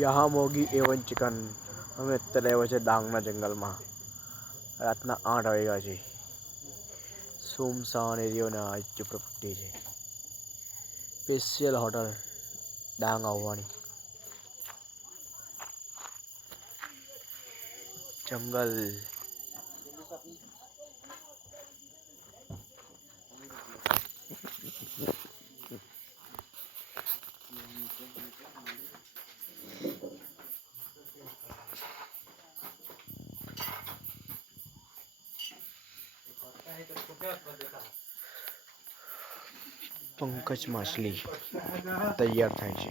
યહાં મોગી એવન ચિકન. અમે અત્યારે આવ્યા છે ડાંગના જંગલમાં. રાતના 8 વાગ્યા છે. સુમસાન એરિયો ને આજ પ્રપટ્ટી છે. સ્પેશિયલ હોટલ ડાંગ આવવાની. જંગલ પંકજ માછલી તૈયાર થાય છે.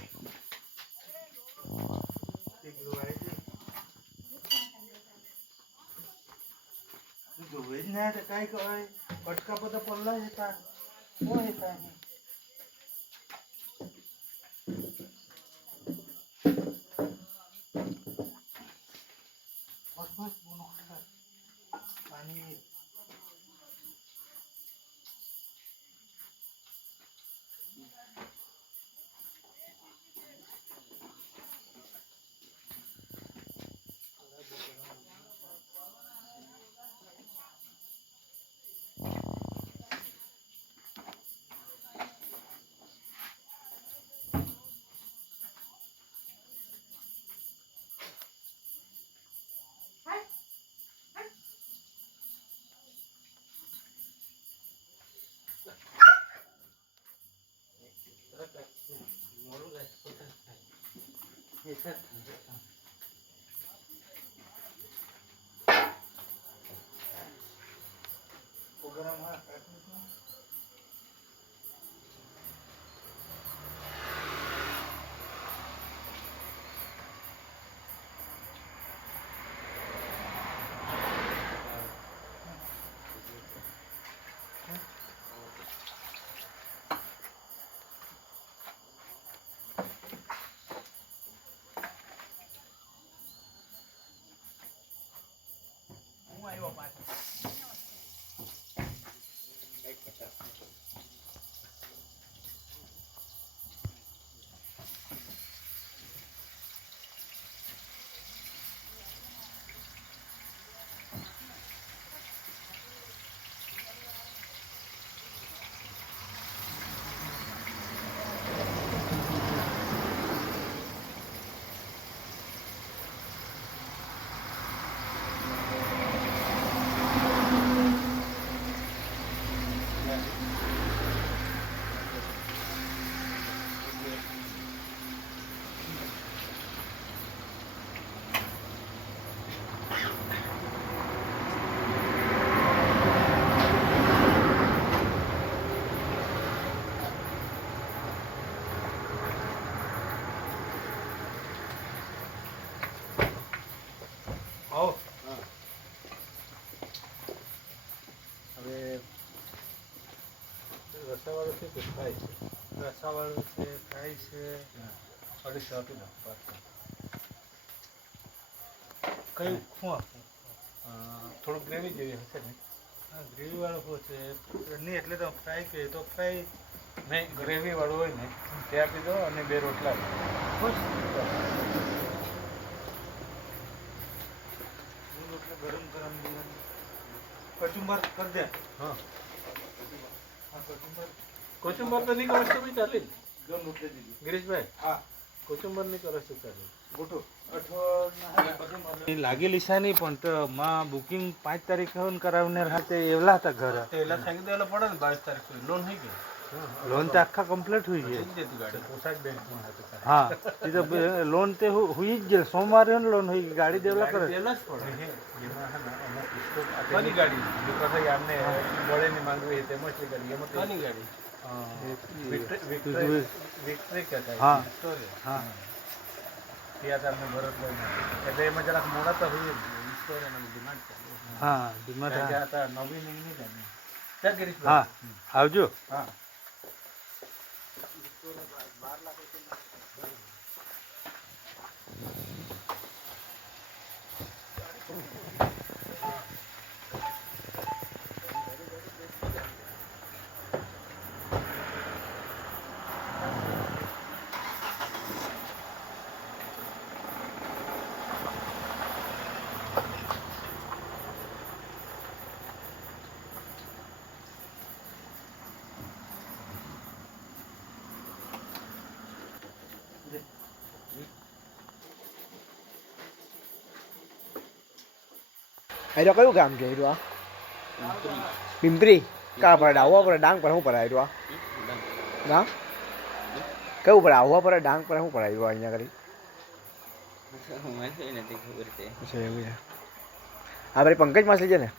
રસાવાળું છે કે ફ્રાય છે? રસાવાળું છે, ફ્રાય છે. 250 આપી દો. કયું શું આપું? થોડું ગ્રેવી જેવી હશે ને? હા, ગ્રેવીવાળું શું છે નહીં, એટલે તો ફ્રાય કહીએ તો ફ્રાય નહીં, ગ્રેવીવાળું હોય ને તે આપી દો અને 2 રોટલા ખુશ. 2 રોટલા ગરમ ગરમ કચુંબર કરી દે. હા, કોચુંબર તો નહીં કરો છો ભાઈ? ચાલે ગિરીશભાઈ? હા, કોચુંબર નહીં કરો છો? ચાલે ગોટો લાગેલી છે નહીં, પણ તો માં બુકિંગ 5 તારીખે કરાવીને હાથે એવલા હતા ઘર એલા સાંગી પડે ને 22 તારીખ લોન થઈ ગઈ. લોન તો આખા કમ્પ્લીટ હોઈ ગઈ. હા, એ તો લોન તે હુઈ જ ગઈ. સોમવારે લોન હોઈ ગઈ. ગાડી દેવલા કરે દેવલા જ પડે. કોની ગાડી? આમને ગળે ની માંગવી તેમાં છે ગાડી. એમાં કોની ગાડી? વિક્ટરી કહેતા. હા હા, ત્યાં તમને ભરત લઈને એટલે એમાં જરાક મોડા તો હોય ડિમાન્ડ. હા, ડિમાન્ડ હતા નવી નહીં ને. હા, આવજો. હા, આયરો કયું ગામ છે આયરો આ પિંપરી કા પર આવવા પર ડાંગ પર શું પર આયરો આ ગામ કયું પર આવવા પર ડાંગ પર શું પર આયરો અહીંયા કરી અચ્છા એવું છે આ ભાઈ પંકજ માછલી છે ને